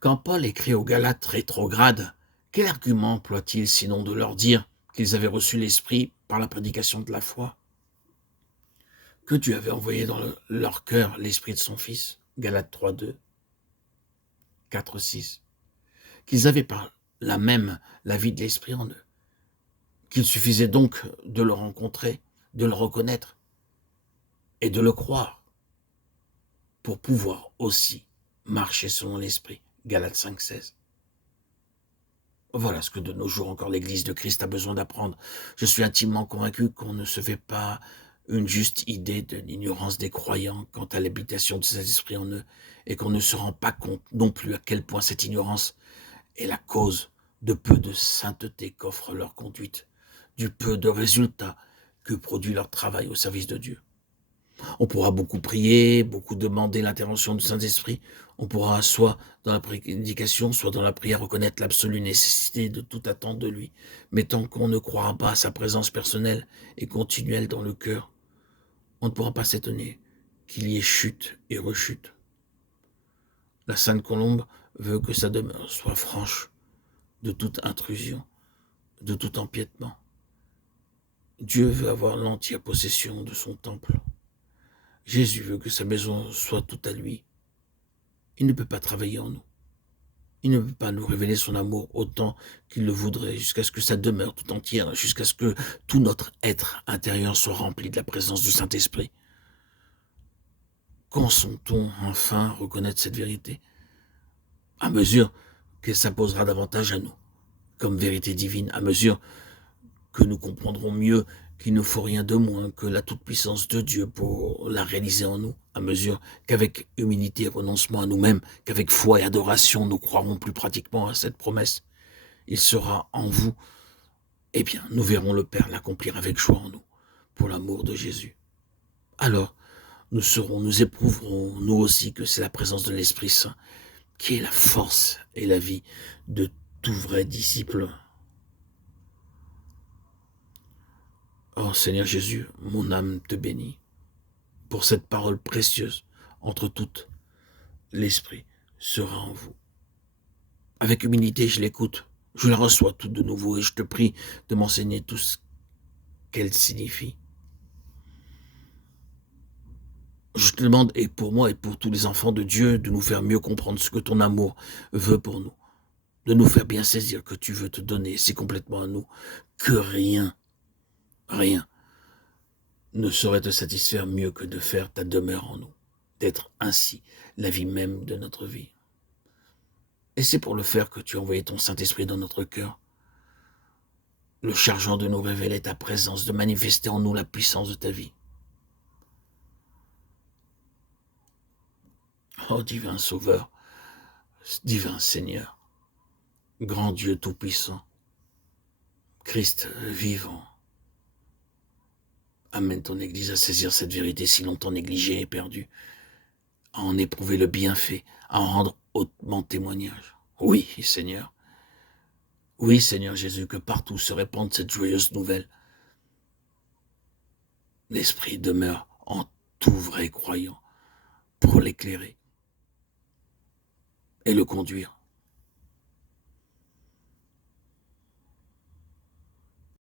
Quand Paul écrit aux Galates rétrogrades, quel argument emploie-t-il sinon de leur dire qu'ils avaient reçu l'Esprit par la prédication de la foi? Que Dieu avait envoyé dans leur cœur l'Esprit de son Fils, Galates 3:2, 4:6, qu'ils avaient par là même la vie de l'Esprit en eux, qu'il suffisait donc de le rencontrer, de le reconnaître et de le croire pour pouvoir aussi marcher selon l'Esprit, Galates 5:16. Voilà ce que de nos jours encore l'Église de Christ a besoin d'apprendre. Je suis intimement convaincu qu'on ne se fait pas une juste idée de l'ignorance des croyants quant à l'habitation de cet esprit en eux, et qu'on ne se rend pas compte non plus à quel point cette ignorance est la cause de peu de sainteté qu'offre leur conduite, du peu de résultats que produit leur travail au service de Dieu. On pourra beaucoup prier, beaucoup demander l'intervention du Saint-Esprit. On pourra soit dans la prédication, soit dans la prière reconnaître l'absolue nécessité de tout attendre de lui. Mais tant qu'on ne croira pas à sa présence personnelle et continuelle dans le cœur, on ne pourra pas s'étonner qu'il y ait chute et rechute. La Sainte Colombe veut que sa demeure soit franche de toute intrusion, de tout empiètement. Dieu veut avoir l'entière possession de son temple. Jésus veut que sa maison soit toute à lui. Il ne peut pas travailler en nous. Il ne peut pas nous révéler son amour autant qu'il le voudrait, jusqu'à ce que sa demeure tout entière, jusqu'à ce que tout notre être intérieur soit rempli de la présence du Saint-Esprit. Quand sent-on enfin reconnaître cette vérité? À mesure qu'elle s'imposera davantage à nous, comme vérité divine, à mesure que nous comprendrons mieux qu'il ne faut rien de moins que la toute-puissance de Dieu pour la réaliser en nous, à mesure qu'avec humilité et renoncement à nous-mêmes, qu'avec foi et adoration, nous croirons plus pratiquement à cette promesse. Il sera en vous, eh bien, nous verrons le Père l'accomplir avec joie en nous, pour l'amour de Jésus. Alors, nous éprouverons, nous aussi, que c'est la présence de l'Esprit Saint qui est la force et la vie de tout vrai disciple. Oh Seigneur Jésus, mon âme te bénit pour cette parole précieuse. Entre toutes, l'Esprit sera en vous. Avec humilité, je l'écoute, je la reçois toute de nouveau et je te prie de m'enseigner tout ce qu'elle signifie. Je te demande, et pour moi et pour tous les enfants de Dieu, de nous faire mieux comprendre ce que ton amour veut pour nous, de nous faire bien saisir que tu veux te donner si complètement à nous, que rien ne saurait te satisfaire mieux que de faire ta demeure en nous, d'être ainsi la vie même de notre vie. Et c'est pour le faire que tu as envoyé ton Saint-Esprit dans notre cœur, le chargeant de nous révéler ta présence, de manifester en nous la puissance de ta vie. Oh divin Sauveur, divin Seigneur, grand Dieu tout-puissant, Christ vivant, amène ton Église à saisir cette vérité si longtemps négligée et perdue, à en éprouver le bienfait, à en rendre hautement témoignage. Oui, Seigneur, Jésus, que partout se répande cette joyeuse nouvelle. L'Esprit demeure en tout vrai croyant pour l'éclairer et le conduire